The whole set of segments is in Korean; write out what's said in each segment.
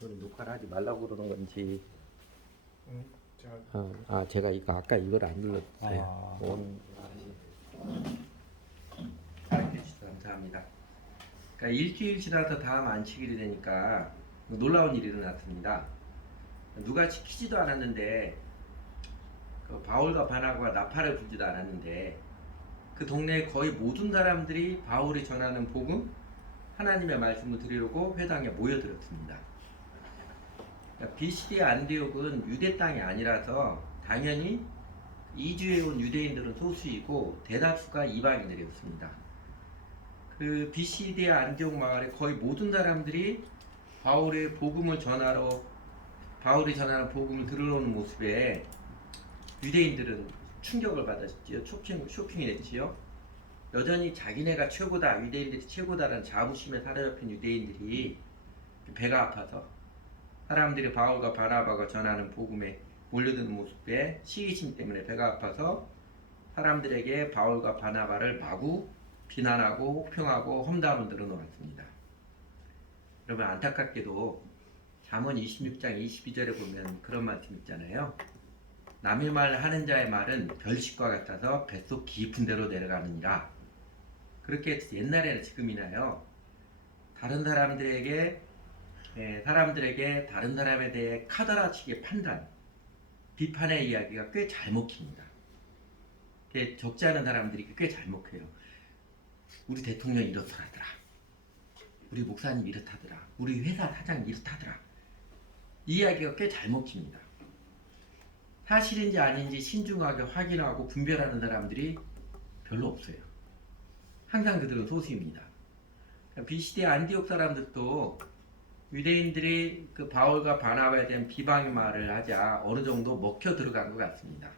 그건 녹화를 하지 말라고 그러는 건지. 응, 제가 제가 이거 아까 이걸 안 눌렀어요. 아. 온 가르쳐 주셔서 감사합니다. 그러니까 일주일 지나서 다음 안치기이 되니까 놀라운 일이 일어났습니다. 누가 시키지도 않았는데 그 바울과 바나바가 나팔을 불지도 않았는데 그 동네의 거의 모든 사람들이 바울이 전하는 복음, 하나님의 말씀을 들으려고 회당에 모여들었습니다. 그러니까 BCD 안디옥은 유대 땅이 아니라서 당연히 이주해 온 유대인들은 소수이고 대다수가 이방인들이었습니다. 그 BCD 안디옥 마을의 거의 모든 사람들이 바울의 복음을 전하러 바울이 전하는 복음을 들으러오는 모습에 유대인들은 충격을 받았지요. 쇼킹이 됐지요. 여전히 자기네가 최고다, 유대인들이 최고다라는 자부심에 사로잡힌 유대인들이 배가 아파서 사람들이 바울과 바나바가 전하는 복음에 몰려드는 모습에 시기심 때문에 배가 아파서 사람들에게 바울과 바나바를 마구 비난하고 혹평하고 험담을 늘어놓았습니다. 여러분, 안타깝게도 잠언 26장 22절에 보면 그런 말씀 있잖아요. 남의 말 하는 자의 말은 별식과 같아서 뱃속 깊은 데로 내려가느니라. 그렇게 옛날에는 지금이나요. 다른 사람들에게 다른 사람에 대해 카더라치게 판단, 비판의 이야기가 꽤 잘 먹힙니다. 적지 않은 사람들이 꽤 잘 먹혀요. 우리 대통령 이렇더라더라. 우리 목사님 이렇다더라. 우리 회사 사장 이렇다더라. 이 이야기가 꽤 잘 먹힙니다. 사실인지 아닌지 신중하게 확인하고 분별하는 사람들이 별로 없어요. 항상 그들은 소수입니다. BCD 안디옥 사람들도 유대인들이 그 바울과 바나바에 대한 비방의 말을 하자 어느 정도 먹혀 들어간 것 같습니다.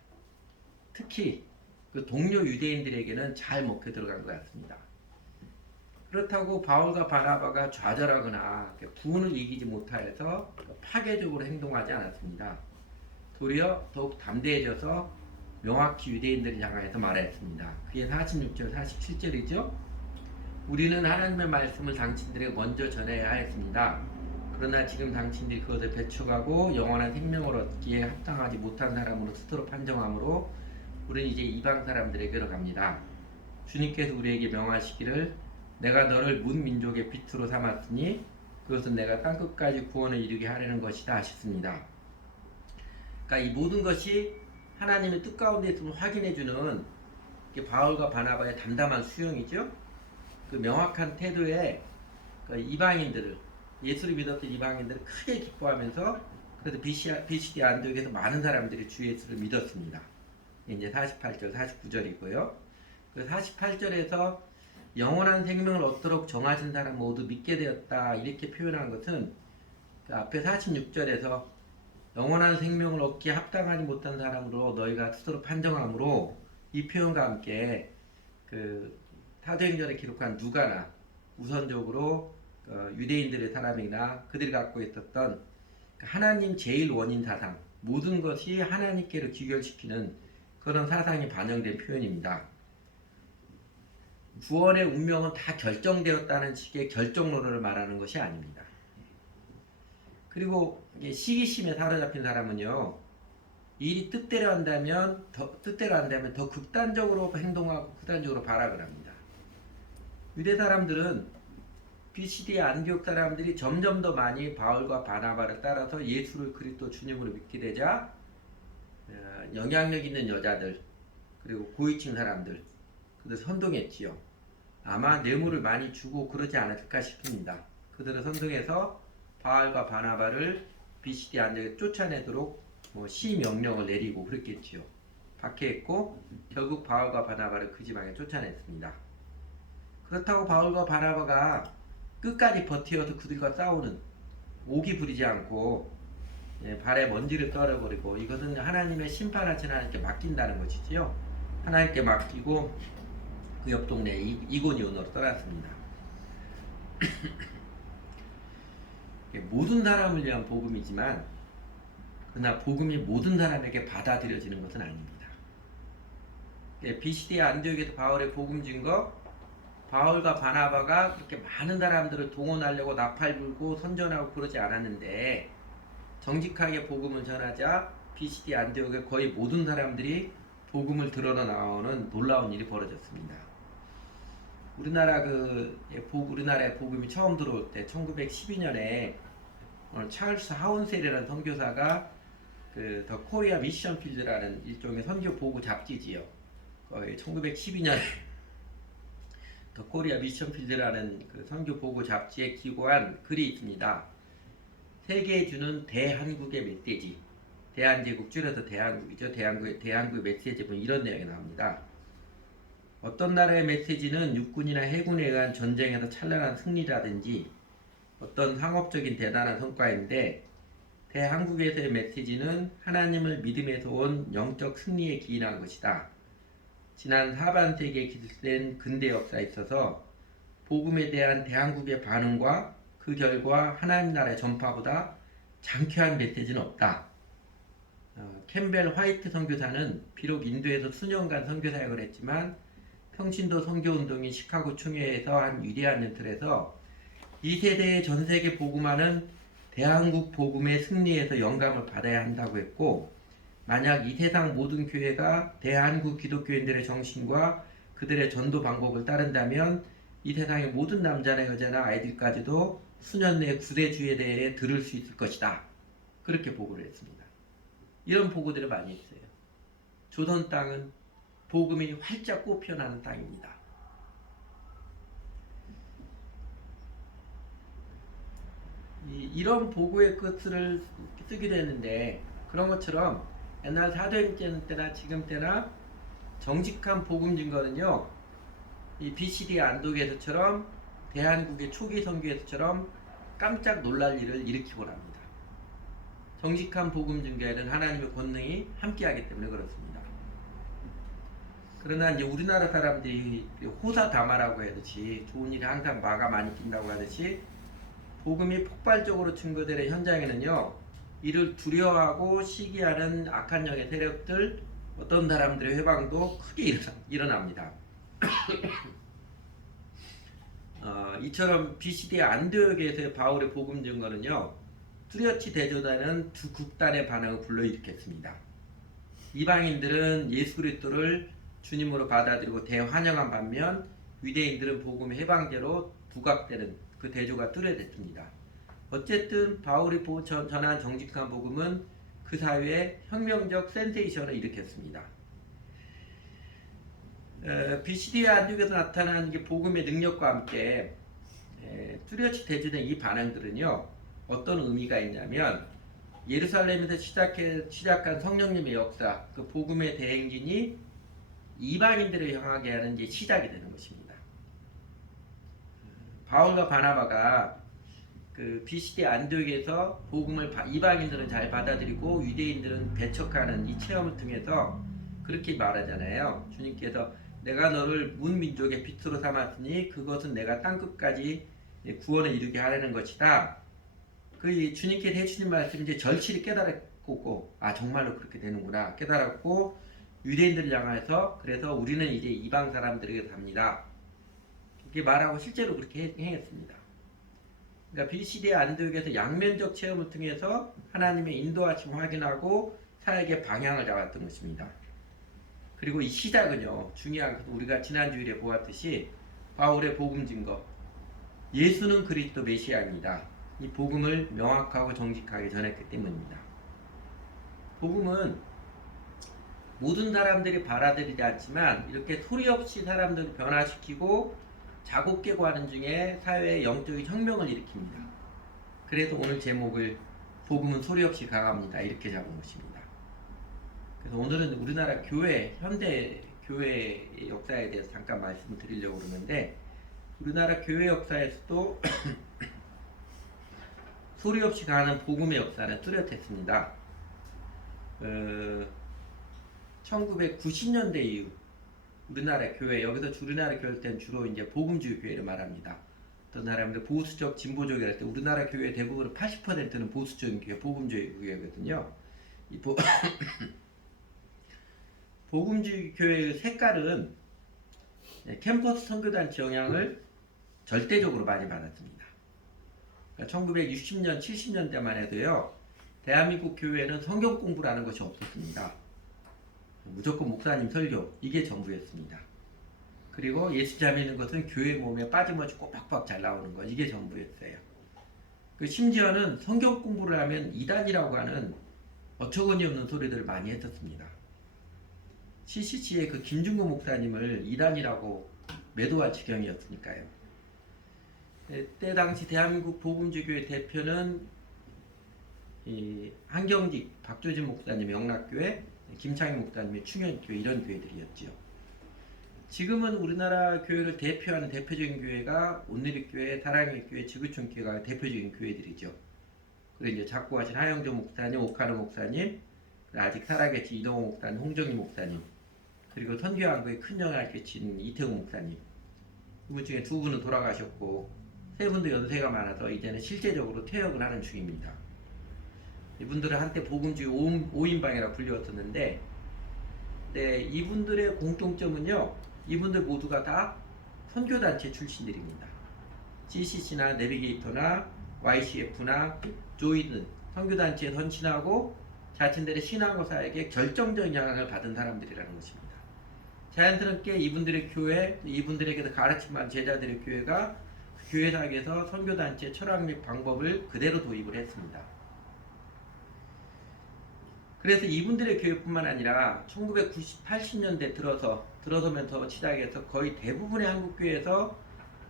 특히 그 동료 유대인들에게는 잘 먹혀 들어간 것 같습니다. 그렇다고 바울과 바나바가 좌절하거나 부흥을 이기지 못하여서 파괴적으로 행동하지 않았습니다. 도리어 더욱 담대해져서 명확히 유대인들을 향하여서 말했습니다. 그게 46절, 47절이죠. 우리는 하나님의 말씀을 당신들에게 먼저 전해야 하였습니다. 그러나 지금 당신들이 그것을 배척하고 영원한 생명을 얻기에 합당하지 못한 사람으로 스스로 판정하므로 우리는 이제 이방 사람들에게로 갑니다. 주님께서 우리에게 명하시기를 내가 너를 문 민족의 빛으로 삼았으니 그것은 내가 땅끝까지 구원을 이루게 하려는 것이다 하셨습니다. 그러니까 이 모든 것이 하나님의 뜻 가운데 있음을 확인해주는 바울과 바나바의 담담한 수용이죠. 그 명확한 태도에 그 이방인들을 예수를 믿었던 이방인들을 크게 기뻐하면서 그래서 BCD 안디옥에서 많은 사람들이 주 예수를 믿었습니다. 이제 48절, 49절이고요. 그 48절에서 영원한 생명을 얻도록 정하신 사람 모두 믿게 되었다 이렇게 표현한 것은 그 앞에 46절에서 영원한 생명을 얻기에 합당하지 못한 사람으로 너희가 스스로 판정함으로 이 표현과 함께 그 사도행전에 기록한 누가나 우선적으로 유대인들의 사람이나 그들이 갖고 있었던 하나님 제일 원인 사상, 모든 것이 하나님께로 귀결시키는 그런 사상이 반영된 표현입니다. 구원의 운명은 다 결정되었다는 식의 결정론을 말하는 것이 아닙니다. 그리고 시기심에 사로잡힌 사람은요, 일이 뜻대로 한다면 더 극단적으로 행동하고 극단적으로 발악을 합니다. 유대 사람들은 BCD 안디옥 사람들이 점점 더 많이 바울과 바나바를 따라서 예수를 그리스도 주님으로 믿게 되자 영향력 있는 여자들 그리고 고위층 사람들 그들 선동했지요. 아마 뇌물을 많이 주고 그러지 않았을까 싶습니다. 그들은 선동해서 바울과 바나바를 BCD 안디옥에 쫓아내도록 시명령을 내리고 그랬겠지요. 박해했고 결국 바울과 바나바를 그 지방에 쫓아냈습니다. 그렇다고 바울과 바나바가 끝까지 버티어서 그들과 싸우는 오기 부리지 않고 발에 먼지를 떨어버리고 이것은 하나님의 심판하신 하나님께 맡긴다는 것이지요. 하나님께 맡기고 그 옆 동네 이고니온으로 떠났습니다. 모든 사람을 위한 복음이지만 그러나 복음이 모든 사람에게 받아들여지는 것은 아닙니다. BCD 안디옥에서 바울의 복음 증거 바울과 바나바가 그렇게 많은 사람들을 동원하려고 나팔 불고 선전하고 그러지 않았는데 정직하게 복음을 전하자 BCD 안디옥의 거의 모든 사람들이 복음을 들어 나오는 놀라운 일이 벌어졌습니다. 우리나라에 복음이 처음 들어올 때 1912년에 찰스 하운셀이라는 선교사가 그 더 코리아 미션 필드라는 일종의 선교 보고 잡지지요. 거의 1912년에 더 코리아 미션 필드라는 그 선교 보고 잡지에 기고한 글이 있습니다. 세계에 주는 대한국의 메시지. 대한제국 줄여서 대한국이죠. 대한국의 메시지 보면 이런 내용이 나옵니다. 어떤 나라의 메시지는 육군이나 해군에 의한 전쟁에서 찬란한 승리라든지 어떤 상업적인 대단한 성과인데 대한국에서의 메시지는 하나님을 믿음에서 온 영적 승리에 기인한 것이다. 지난 하반세기에 기술된 근대 역사에 있어서 복음에 대한 대한국의 반응과 그 결과 하나님 나라의 전파보다 장쾌한 메시지는 없다. 캠벨 화이트 선교사는 비록 인도에서 수년간 선교사역을 했지만 평신도 선교운동인 시카고 총회에서 한 위대한 멘트에서 이 세대의 전세계 복음화는 대한국 복음의 승리에서 영감을 받아야 한다고 했고 만약 이 세상 모든 교회가 대한국 기독교인들의 정신과 그들의 전도 방법을 따른다면 이 세상의 모든 남자나 여자나 아이들까지도 수년 내 구세주에 대해 들을 수 있을 것이다. 그렇게 보고를 했습니다. 이런 보고들을 많이 했어요. 조선 땅은 복음이 활짝 꽃피어나는 땅입니다. 이런 보고의 끝을 쓰기도 했는데 그런 것처럼 옛날 사도행전 때나 지금 때나 정직한 복음 증거는요. 이 BCD 안독에서처럼 대한국의 초기 선교에서처럼 깜짝 놀랄 일을 일으키곤 합니다. 정직한 복음 증거에는 하나님의 권능이 함께하기 때문에 그렇습니다. 그러나 이제 우리나라 사람들이 호사다마라고 하듯이 좋은 일이 항상 마가 많이 낀다고 하듯이 복음이 폭발적으로 증거되는 현장에는요. 이를 두려워하고 시기하는 악한 영의 세력들 어떤 사람들의 회방도 크게 일어납니다. 이처럼 BCD 안디옥에서의 바울의 복음 증거는요. 뚜렷이 대조되는 두 극단의 반응을 불러일으켰습니다. 이방인들은 예수 그리스도를 주님으로 받아들이고 대환영한 반면 유대인들은 복음의 해방제로 부각되는 그 대조가 뚜렷했습니다. 어쨌든 바울이 전한 정직한 복음은 그 사회에 혁명적 센세이션을 일으켰습니다. BCD 안디옥에서 나타난 복음의 능력과 함께 뚜렷이 대조된 이 반응들은요. 어떤 의미가 있냐면 예루살렘에서 시작한 성령님의 역사, 그 복음의 대행진이 이방인들을 향하게 하는 이제 시작이 되는 것입니다. 바울과 바나바가 그 BCD 안디옥에서 복음을 이방인들은 잘 받아들이고 유대인들은 배척하는 이 체험을 통해서 그렇게 말하잖아요. 주님께서 내가 너를 문민족의 빛으로 삼았으니 그것은 내가 땅끝까지 구원을 이루게 하려는 것이다. 그 주님께서 해주신 말씀 이제 절실히 깨달았고 정말로 그렇게 되는구나 깨달았고 유대인들을 향해서 그래서 우리는 이제 이방 사람들에게 삽니다. 이렇게 말하고 실제로 그렇게 행했습니다. 그러니까 BCD 안디옥에서 양면적 체험을 통해서 하나님의 인도하심을 확인하고 사역의 방향을 잡았던 것입니다. 그리고 이 시작은요 중요한 것은 우리가 지난주일에 보았듯이 바울의 복음 증거 예수는 그리스도 메시아입니다. 이 복음을 명확하고 정직하게 전했기 때문입니다. 복음은 모든 사람들이 받아들이지 않지만 이렇게 소리 없이 사람들을 변화시키고 작업게 구하는 중에 사회의 영적인 혁명을 일으킵니다. 그래서 오늘 제목을 복음은 소리 없이 강합니다. 이렇게 잡은 것입니다. 그래서 오늘은 우리나라 교회, 현대 교회의 역사에 대해서 잠깐 말씀을 드리려고 그러는데 우리나라 교회 역사에서도 소리 없이 가는 복음의 역사는 뚜렷했습니다. 1990년대 이후 우리나라 교회, 여기서 우리나라 교회 때는 주로 이제 복음주의 교회를 말합니다. 어떤 사람들 보수적, 진보적이라 할 때 우리나라 교회 대부분 80%는 보수적인 교회, 복음주의 교회거든요. 이 복음주의 교회의 색깔은 캠퍼스 선교단체 영향을 절대적으로 많이 받았습니다. 그러니까 1960년, 70년대만 해도요, 대한민국 교회는 성경 공부라는 것이 없었습니다. 무조건 목사님 설교, 이게 전부였습니다. 그리고 예수 잘 믿는 것은 교회 몸에 빠짐없이 꼬박꼬박 잘 나오는 것, 이게 전부였어요. 심지어는 성경 공부를 하면 이단이라고 하는 어처구니 없는 소리들을 많이 했었습니다. CCC의 그 김중구 목사님을 이단이라고 매도할 지경이었으니까요. 때 당시 대한민국 복음주교회 대표는 한경직 박조진 목사님의 영락교회, 김창희 목사님의 충현교회, 이런 교회들이었지요. 지금은 우리나라 교회를 대표하는 대표적인 교회가 온누리교회, 사랑의 교회, 지구촌교회가 대표적인 교회들이죠. 그리고 이제 작고하신 하영조 목사님, 오카노 목사님, 아직 살아계신 이동호 목사님, 홍정희 목사님, 그리고 선교한국에 큰 영향을 끼친 이태웅 목사님. 이분 중에 두 분은 돌아가셨고 세 분도 연세가 많아서 이제는 실제적으로 퇴역을 하는 중입니다. 이분들은 한때 복음주의 5인방이라 불리웠었는데, 이분들의 공통점은요, 이분들 모두가 다 선교단체 출신들입니다. CCC나 내비게이터나 YCF나 조이든 선교단체에 선친하고 자신들의 신앙고사에게 결정적인 영향을 받은 사람들이라는 것입니다. 자연스럽게 이분들의 교회, 이분들에게서 가르침받은 제자들의 교회가 교회사에서 선교단체 철학 및 방법을 그대로 도입을 했습니다. 그래서 이분들의 교회뿐만 아니라 1980년대 들어서면서 시작해서 거의 대부분의 한국교회에서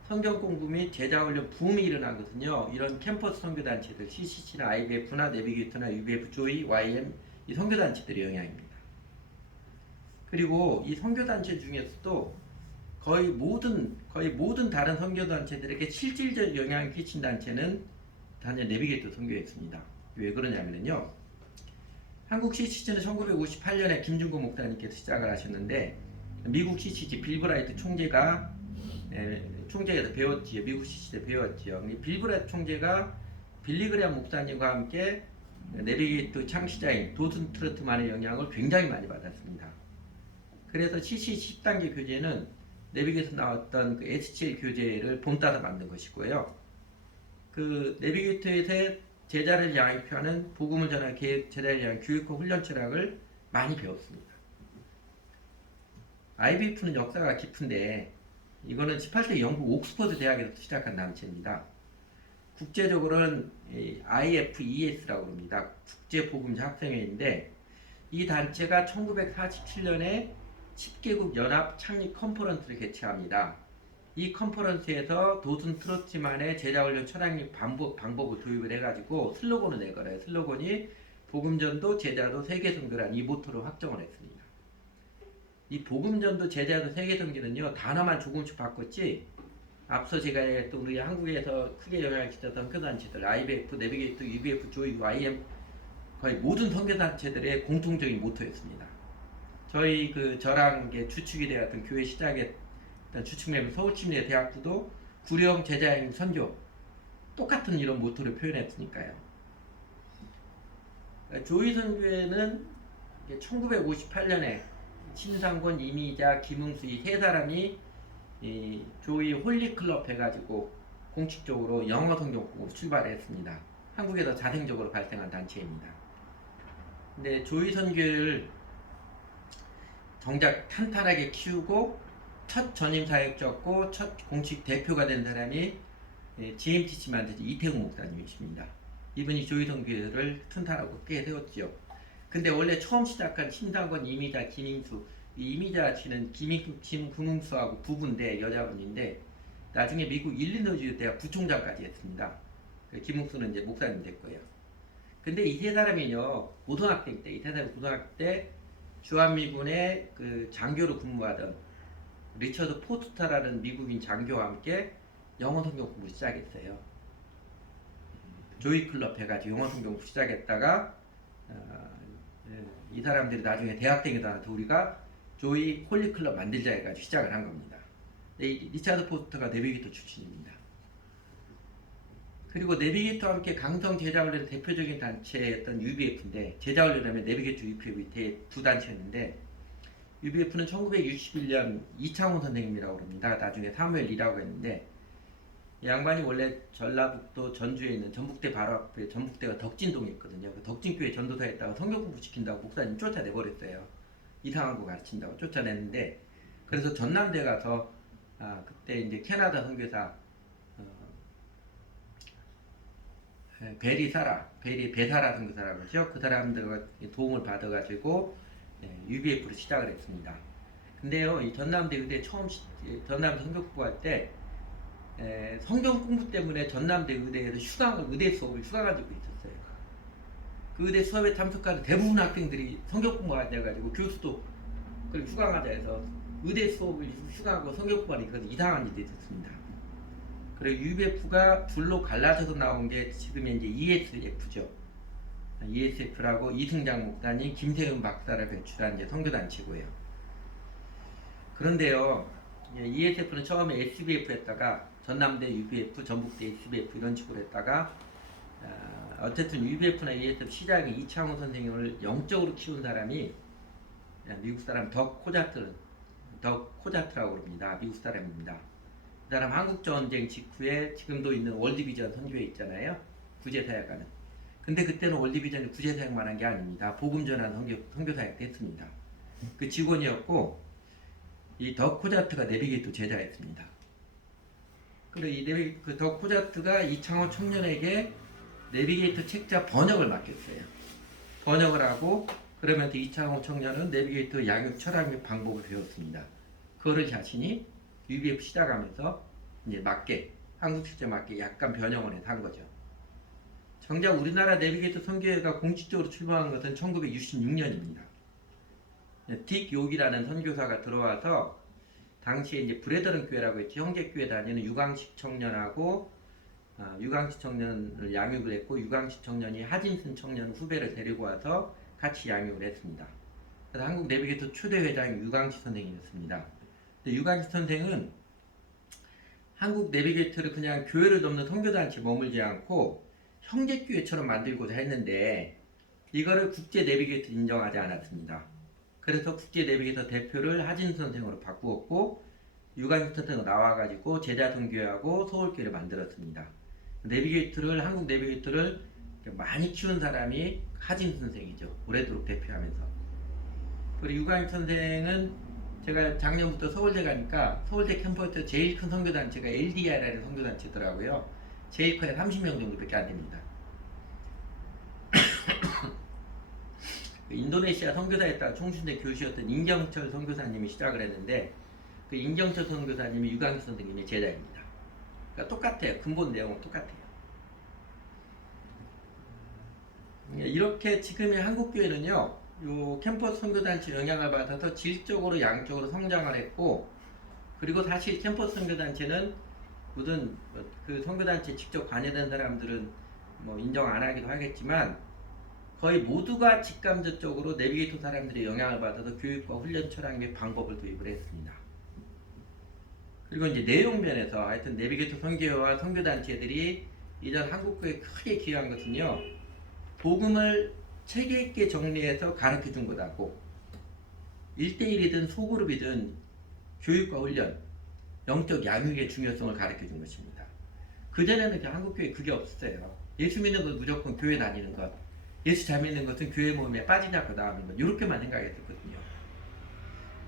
성경 공부 및 제자훈련 붐이 일어난 것은요, 이런 캠퍼스 선교단체들, CCC나 IBF나 내비게이터나 UBF, 조이, YM, 이 선교단체들의 영향입니다. 그리고 이 선교단체 중에서도 거의 모든 다른 선교단체들에게 실질적 영향을 끼친 단체는 단연 내비게이터 선교였습니다. 왜 그러냐면요, 한국 CCC는 1958년에 김중구 목사님께서 시작을 하셨는데, 미국 CCC 빌브라이트 총재에서 배웠지요. 미국 CCC에 배웠지요. 빌브라이트 총재가 빌리그레암 목사님과 함께 내비게이터 창시자인 도슨 트로트만의 영향을 굉장히 많이 받았습니다. 그래서 CCC 10단계 교재는 내비게이터에서 나왔던 그 SCL 교재를 본따서 만든 것이고요. 그 내비게이터에서 제자를 향해 표하는 복음을 전할 계획, 제자를 향한 교육과 훈련 철학을 많이 배웠습니다. IBF는 역사가 깊은데, 이거는 18세기 영국 옥스퍼드 대학에서 시작한 단체입니다. 국제적으로는 IFES라고 합니다. 국제복음자 학생회인데, 이 단체가 1947년에 10개국 연합 창립 컨퍼런스를 개최합니다. 이 컨퍼런스에서 도슨 트로트만의 제자훈련 철학 및 방법을 도입을 해가지고 슬로건을 내걸어요. 슬로건이 복음전도 제자도 세계선교란 이 모토로 확정을 했습니다. 이 복음전도 제자도 세계선교는요, 단어만 조금씩 바꿨지, 앞서 제가 했던 우리 한국에서 크게 영향을 끼쳤던 선교단체들 IBF, 내비게이터, UBF, 조이, YM, 거의 모든 선교단체들의 공통적인 모토였습니다. 저랑 주축이 되었던 교회 시작에 주축member 서울침례 대학부도 구령 제자행 선교, 똑같은 이런 모토를 표현했으니까요. 조이선교회는 1958년에 신상권, 이미자, 김응수 이 세 사람이 조이 홀리클럽 해가지고 공식적으로 영어 성경 공부 출발했습니다. 한국에서 자생적으로 발생한 단체입니다. 근데 조이선교회를 정작 탄탄하게 키우고 첫 전임 사역자였고 첫 공식 대표가 된 사람이 GMTC 만든 이태웅 목사님이십니다. 이분이 조이선교회를 튼튼하고 크게 세웠지요. 근데 원래 처음 시작한 신상권, 이미자, 김ing수, 이 이미자 씨는 김금ung수하고 부부인데, 여자분인데, 나중에 미국 일리노이주 대학 부총장까지 했습니다. 김ing수는 이제 목사님 됐고요. 근데 이 세 사람이요, 고등학생 때, 이 세 사람이 고등학교 때 주한미군의 그 장교로 근무하던 리처드 포스터라는 미국인 장교와 함께 영어 성경 공부 시작했어요. 조이 클럽 해가지고 영어 성경 공부 시작했다가 이 사람들이 나중에 대학생이다 우리가 조이 홀리 클럽 만들자 해가지고 시작을 한 겁니다. 이 리처드 포스터가 내비게이터 출신입니다. 그리고 내비게이터와 함께 강성 제자훈련 대표적인 단체였던 UBF인데, 제자훈련하면 내비게이터 UBF 두 단체였는데, UBF는 1961년 이창호 선생님이라고 합니다. 나중에 사무엘이라고 했는데 이 양반이 원래 전라북도 전주에 있는 전북대 바로 앞에 전북대가 덕진동에 있거든요. 그 덕진교회 전도사에다가 성경 공부 시킨다고 목사님 쫓아내버렸어요. 이상한 거 가르친다고 쫓아냈는데 그래서 전남대 가서 그때 이제 캐나다 선교사 베사라 선교사라고 그러죠. 그 사람들과 도움을 받아가지고 UBF를 시작을 했습니다. 근데요, 이 전남대 의대 전남대 성경 공부할 때 성경 공부 때문에 전남대 의대에서 의대 수업을 휴강가지고 있었어요. 그 의대 수업에 참석하는 대부분 학생들이 성경 공부하자 가지고 교수도 그럼 휴강하자 해서 의대 수업을 휴강하고 성경 공부하는 그런 이상한 일이 있었습니다. 그리고 UBF가 둘로 갈라져서 나온 게 지금 이제 ESF죠. ESF라고 이승장 목사님, 김세윤 박사를 배출한 이제 선교단체고요. 그런데요, ESF는 처음에 SBF 했다가 전남대 UBF, 전북대 SBF 이런 식으로 했다가 어쨌든 UBF나 ESF 시작이 이창호 선생님을 영적으로 키운 사람이 미국 사람 덕 코자트라고 합니다. 미국 사람입니다. 그 사람 한국전쟁 직후에 지금도 있는 월드비전 선교회 있잖아요. 구제사역하는. 근데 그때는 월드비전이 구제사역만 한 게 아닙니다. 복음 전환 선교사역도 했습니다. 그 직원이었고 이 덕 코자트가 내비게이터 제자였습니다. 그리고 그 덕 코자트가 이창호 청년에게 내비게이터 책자 번역을 맡겼어요. 번역을 하고 그러면서 이창호 청년은 내비게이터 양육 철학 및 방법을 배웠습니다. 그거를 자신이 UBF 시작하면서 이제 한국 실제 맞게 약간 변형을 해서 한 거죠. 정작 우리나라 내비게이터 선교회가 공식적으로 출범한 것은 1966년입니다. 딕 욕이라는 선교사가 들어와서 당시에 이제 브레더런 교회라고 했죠. 형제교회 다니는 유광식 청년하고 유광식 청년을 양육을 했고 유광식 청년이 하진슨 청년 후배를 데리고 와서 같이 양육을 했습니다. 그래서 한국 내비게이터 초대 회장이 유광식 선생님이었습니다. 근데 유광식 선생은 한국 내비게이터를 그냥 교회를 돕는 선교단체에 머물지 않고 형제교회처럼 만들고자 했는데 이거를 국제 내비게이터 인정하지 않았습니다. 그래서 국제 내비게이터 대표를 하진 선생으로 바꾸었고 유관식 선생으로 나와가지고 제자선교회하고 서울교회를 만들었습니다. 한국 내비게이터를 많이 키운 사람이 하진 선생이죠. 오래도록 대표하면서. 그리고 유관식 선생은 제가 작년부터 서울대 가니까 서울대 캠퍼스 제일 큰 선교단체가 LDI라는 선교단체더라고요. 제일 커야 30명 정도밖에 안 됩니다. 인도네시아 선교사에다가 총신대 교수였던 인경철 선교사님이 시작을 했는데 그 인경철 선교사님이 유광식 선생님의 제자입니다. 그러니까 똑같아요. 근본 내용은 똑같아요. 이렇게 지금의 한국교회는요, 요 캠퍼스 선교단체 영향을 받아서 질적으로 양적으로 성장을 했고, 그리고 사실 캠퍼스 선교단체는 무슨 그 선교단체 직접 관여된 사람들은 뭐 인정 안 하기도 하겠지만 거의 모두가 직감적으로 내비게이터 사람들의 영향을 받아서 교육과 훈련 철학 및 방법을 도입을 했습니다. 그리고 이제 내용 면에서 하여튼 내비게이터 선교회와 선교단체들이 이전 한국교회에 크게 기여한 것은요, 복음을 체계 있게 정리해서 가르쳐 준 거다고 1대1이든 소그룹이든 교육과 훈련, 영적 양육의 중요성을 가르쳐 준 것입니다. 그전에는 한국교회 그게 없었어요. 예수 믿는 건 무조건 교회 다니는 것, 예수 잘 믿는 것은 교회 모임에 빠지지 않고 나오는 것, 이렇게만 생각했었거든요.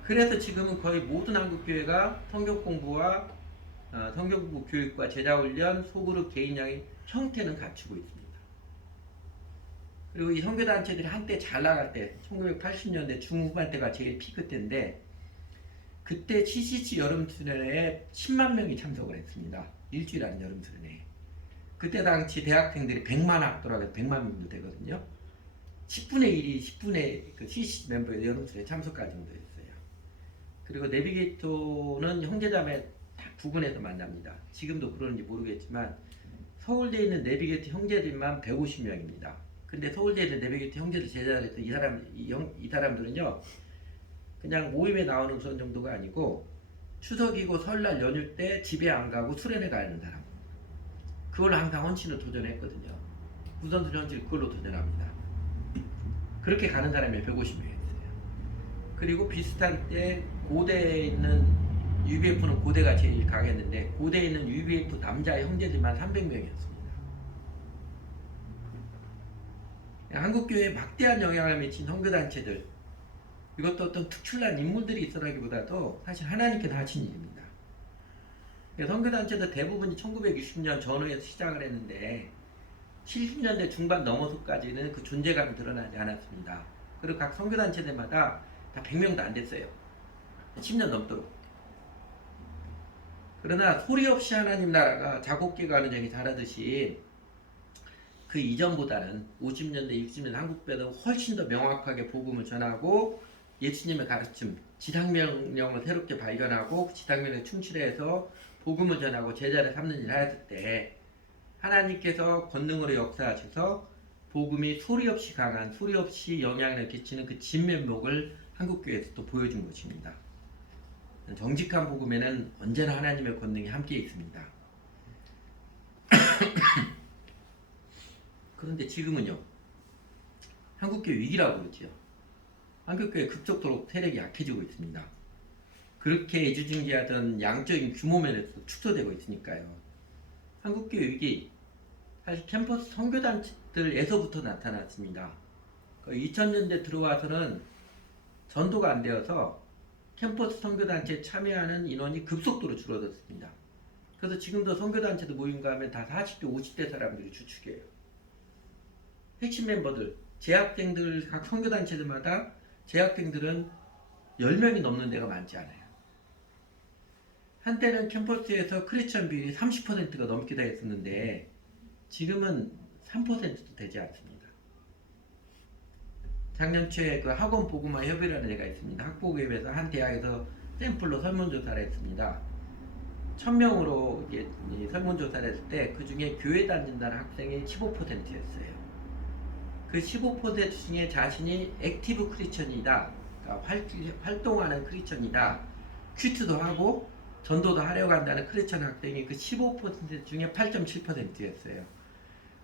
그래서 지금은 거의 모든 한국교회가 성경공부와 성경공부 교육과 제자훈련, 소그룹 개인형의 형태는 갖추고 있습니다. 그리고 이 선교단체들이 한때 잘 나갈 때 1980년대 중후반대가 제일 피크 때인데 그때 CCC 여름수련회에 10만 명이 참석을 했습니다. 일주일 안 여름수련회. 그때 당시 대학생들이 100만 학도라고 해서 100만 명도 되거든요. 10분의 1이 10분의 그 CCC 멤버의 여름수련회 참석까지 정도 했어요. 그리고 내비게이터는 형제자매 다 구분해서 만납니다. 지금도 그러는지 모르겠지만 서울대에 있는 내비게이터 형제들만 150명입니다. 근데 서울대에 있는 내비게이터 형제들 제자를 했던 이 사람들은요, 그냥 모임에 나오는 그런 정도가 아니고 추석이고 설날 연휴 때 집에 안 가고 수련회 가는 사람, 그걸로 항상 헌신을 도전했거든요. 우선순위 헌신 그걸로 도전합니다. 그렇게 가는 사람이 150명이 있어요. 그리고 비슷한 때 고대에 있는 UBF는 고대가 제일 강했는데 고대에 있는 UBF 남자 형제들만 300명이었습니다. 한국교회에 막대한 영향을 미친 선교단체들, 이것도 어떤 특출난 인물들이 있어라기보다도 사실 하나님께서 하신 일입니다. 선교단체도 대부분이 1960년 전후에 시작을 했는데 70년대 중반 넘어서까지는 그 존재감이 드러나지 않았습니다. 그리고 각 선교단체들마다 다 100명도 안 됐어요. 10년 넘도록. 그러나 소리 없이 하나님 나라가 작곡기가 하는 얘기 잘하듯이 그 이전보다는 50년대, 60년대 한국배도 훨씬 더 명확하게 복음을 전하고 예수님의 가르침, 지상명령을 새롭게 발견하고 지상명령에 충실해서 복음을 전하고 제자를 삼는 일을 하였을 때 하나님께서 권능으로 역사하셔서 복음이 소리 없이 강한, 소리 없이 영향을 끼치는 그 진면목을 한국교회에서 또 보여준 것입니다. 정직한 복음에는 언제나 하나님의 권능이 함께 있습니다. 그런데 지금은요, 한국교회 위기라고 그러죠. 한국교회 급속도로 세력이 약해지고 있습니다. 그렇게 애지중지하던 양적인 규모 면에서 축소되고 있으니까요. 한국교회 위기, 사실 캠퍼스 선교단체들에서부터 나타났습니다. 2000년대 들어와서는 전도가 안 되어서 캠퍼스 선교단체에 참여하는 인원이 급속도로 줄어들었습니다. 그래서 지금도 선교단체도 모임가 하면 다 40대, 50대 사람들이 주축이에요. 핵심 멤버들, 재학생들, 각 선교단체들마다 재학생들은 10명이 넘는 데가 많지 않아요. 한때는 캠퍼스에서 크리스천 비율이 30%가 넘기도 했었는데 지금은 3%도 되지 않습니다. 작년 초에 그 학원 보그마 협의라는 데가 있습니다. 학보급에서 한 대학에서 샘플로 설문조사를 했습니다. 1000명으로 설문조사를 했을 때 그 중에 교회 다닌다는 학생이 15%였어요. 그 15% 중에 자신이 액티브 크리스천이다, 그러니까 활동하는 크리스천이다, 큐트도 하고 전도도 하려고 한다는 크리스천 학생이 그 15% 중에 8.7%였어요.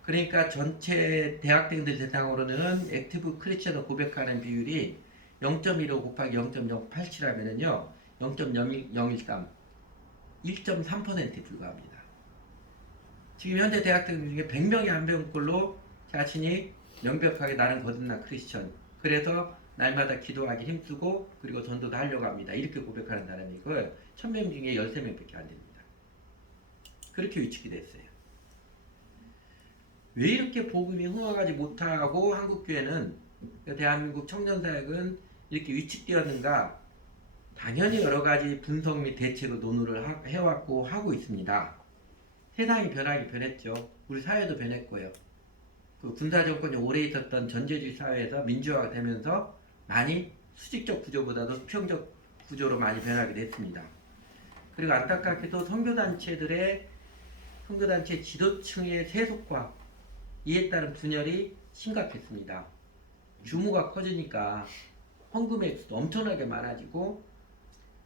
그러니까 전체 대학생들 대상으로는 액티브 크리스천을 고백하는 비율이 0.15 곱하기 0.087 하면은요 0.013, 1.3%에 불과합니다. 지금 현재 대학생들 중에 100명에 한 명꼴로 자신이 명백하게 나는 거듭난 크리스천, 그래서 날마다 기도하기 힘쓰고 그리고 전도도 하려고 합니다, 이렇게 고백하는 사람이 이걸 1000명 중에 13명밖에 안 됩니다. 그렇게 위축이 됐어요. 왜 이렇게 복음이 흥황하지 못하고 한국교회는, 대한민국 청년사역은 이렇게 위축되었는가? 당연히 여러가지 분석 및 대책으로 논의를 해왔고 하고 있습니다. 세상이 변하긴 변했죠. 우리 사회도 변했고요. 그 군사정권이 오래 있었던 전제주의 사회에서 민주화가 되면서 많이 수직적 구조보다도 수평적 구조로 많이 변하게 됐습니다. 그리고 안타깝게도 선교단체 지도층의 세속화, 이에 따른 분열이 심각했습니다. 규모가 커지니까 헌금 액수도 엄청나게 많아지고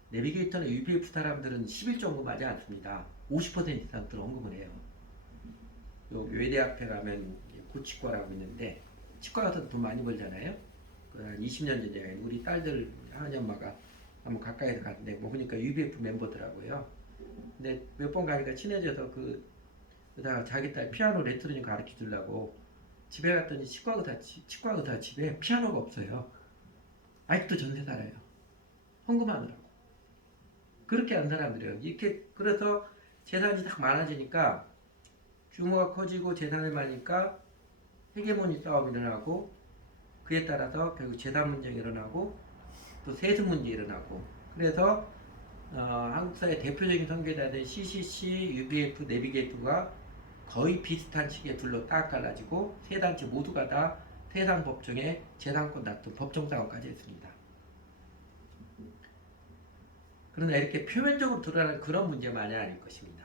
내비게이터나 UBF 사람들은 11조 헌금하지 않습니다. 50% 이상 헌금을 해요. 요 외대 앞에 가면 고치과라고 있는데 치과 가서 돈 많이 벌잖아요. 한 20년 전에 우리 딸들 하녀엄마가 한번 가까이서 갔는데 뭐 보니까 UBF 멤버더라고요. 근데 몇 번 가니까 친해져서 그다가 자기 딸 피아노 레트로닉 가르쳐 주려고 집에 갔더니 치과 의사 집에 피아노가 없어요. 아직도 전세 살아요. 헌금하느라고. 그렇게 한 사람들이에요. 이렇게 그래서 재산이 딱 많아지니까 규모가 커지고 재산이 많으니까 헤게모니 싸움이 일어나고 그에 따라서 결국 재산 문제가 일어나고 또 세습 문제 일어나고, 그래서 한국 사회 대표적인 선교단인 CCC, UBF, 내비게이터가 거의 비슷한 시기에 둘로 딱 갈라지고 세 단체 모두가 다 세상법정에 재산권 다툼 법정 싸움까지 했습니다. 그러나 이렇게 표면적으로 드러나는 그런 문제만이 아닐 것입니다.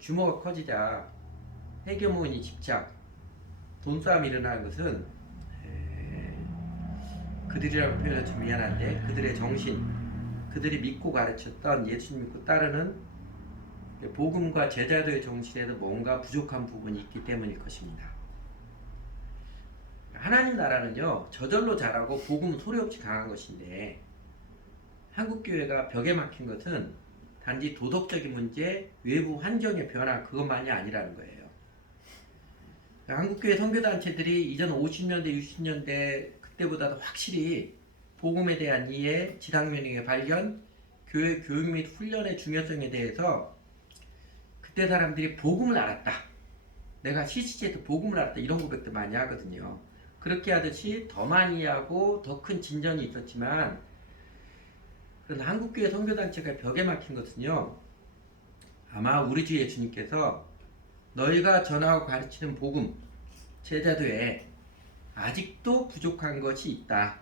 규모가 커지자 헤게모니 집착, 돈싸움이 일어나는 것은 그들이라고 표현하면 좀 미안한데 그들의 정신, 그들이 믿고 가르쳤던 예수님 믿고 따르는 복음과 제자도의 정신에도 뭔가 부족한 부분이 있기 때문일 것입니다. 하나님 나라는요 저절로 자라고 복음은 소리 없이 강한 것인데 한국 교회가 벽에 막힌 것은 단지 도덕적인 문제, 외부 환경의 변화 그것만이 아니라는 거예요. 한국교회 선교단체들이 이전 50년대, 60년대 그때보다도 확실히 복음에 대한 이해, 지상명령의 발견, 교회 교육 및 훈련의 중요성에 대해서 그때 사람들이 복음을 알았다. 내가 CCC에서 복음을 알았다. 이런 고백도 많이 하거든요. 그렇게 하듯이 더 많이 하고 더 큰 진전이 있었지만 그러나 한국교회 선교단체가 벽에 막힌 것은요. 아마 우리 주 예수님께서 너희가 전하고 가르치는 복음, 제자도에 아직도 부족한 것이 있다.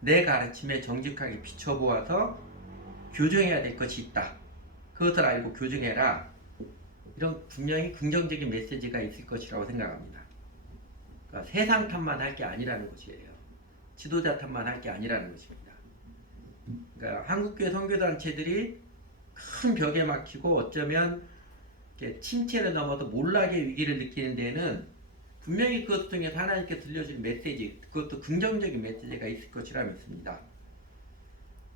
내 가르침에 정직하게 비춰보아서 교정해야 될 것이 있다. 그것을 알고 교정해라. 이런 분명히 긍정적인 메시지가 있을 것이라고 생각합니다. 그러니까 세상 탓만 할 게 아니라는 것이에요. 지도자 탓만 할 게 아니라는 것입니다. 그러니까 한국교회 선교단체들이 큰 벽에 막히고 어쩌면 침체를 넘어서 몰락의 위기를 느끼는 데에는 분명히 그것 중에서 하나님께 들려줄 메시지, 그것도 긍정적인 메시지가 있을 것이라 믿습니다.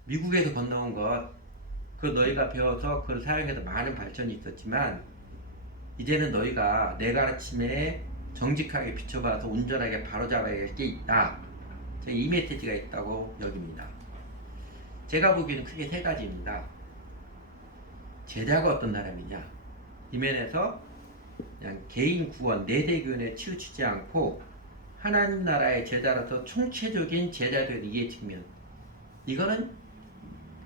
미국에서 건너온 것, 그 너희가 배워서 그걸 사용해서 많은 발전이 있었지만 이제는 너희가 내 가르침에 정직하게 비춰봐서 온전하게 바로잡아야 할 게 있다. 이 메시지가 있다고 여깁니다. 제가 보기에는 크게 세 가지입니다. 제자가 어떤 사람이냐? 이 면에서 그냥 개인 구원, 내세교훈에 치우치지 않고 하나님 나라의 제자로서 총체적인 제자된 이해 측면. 이거는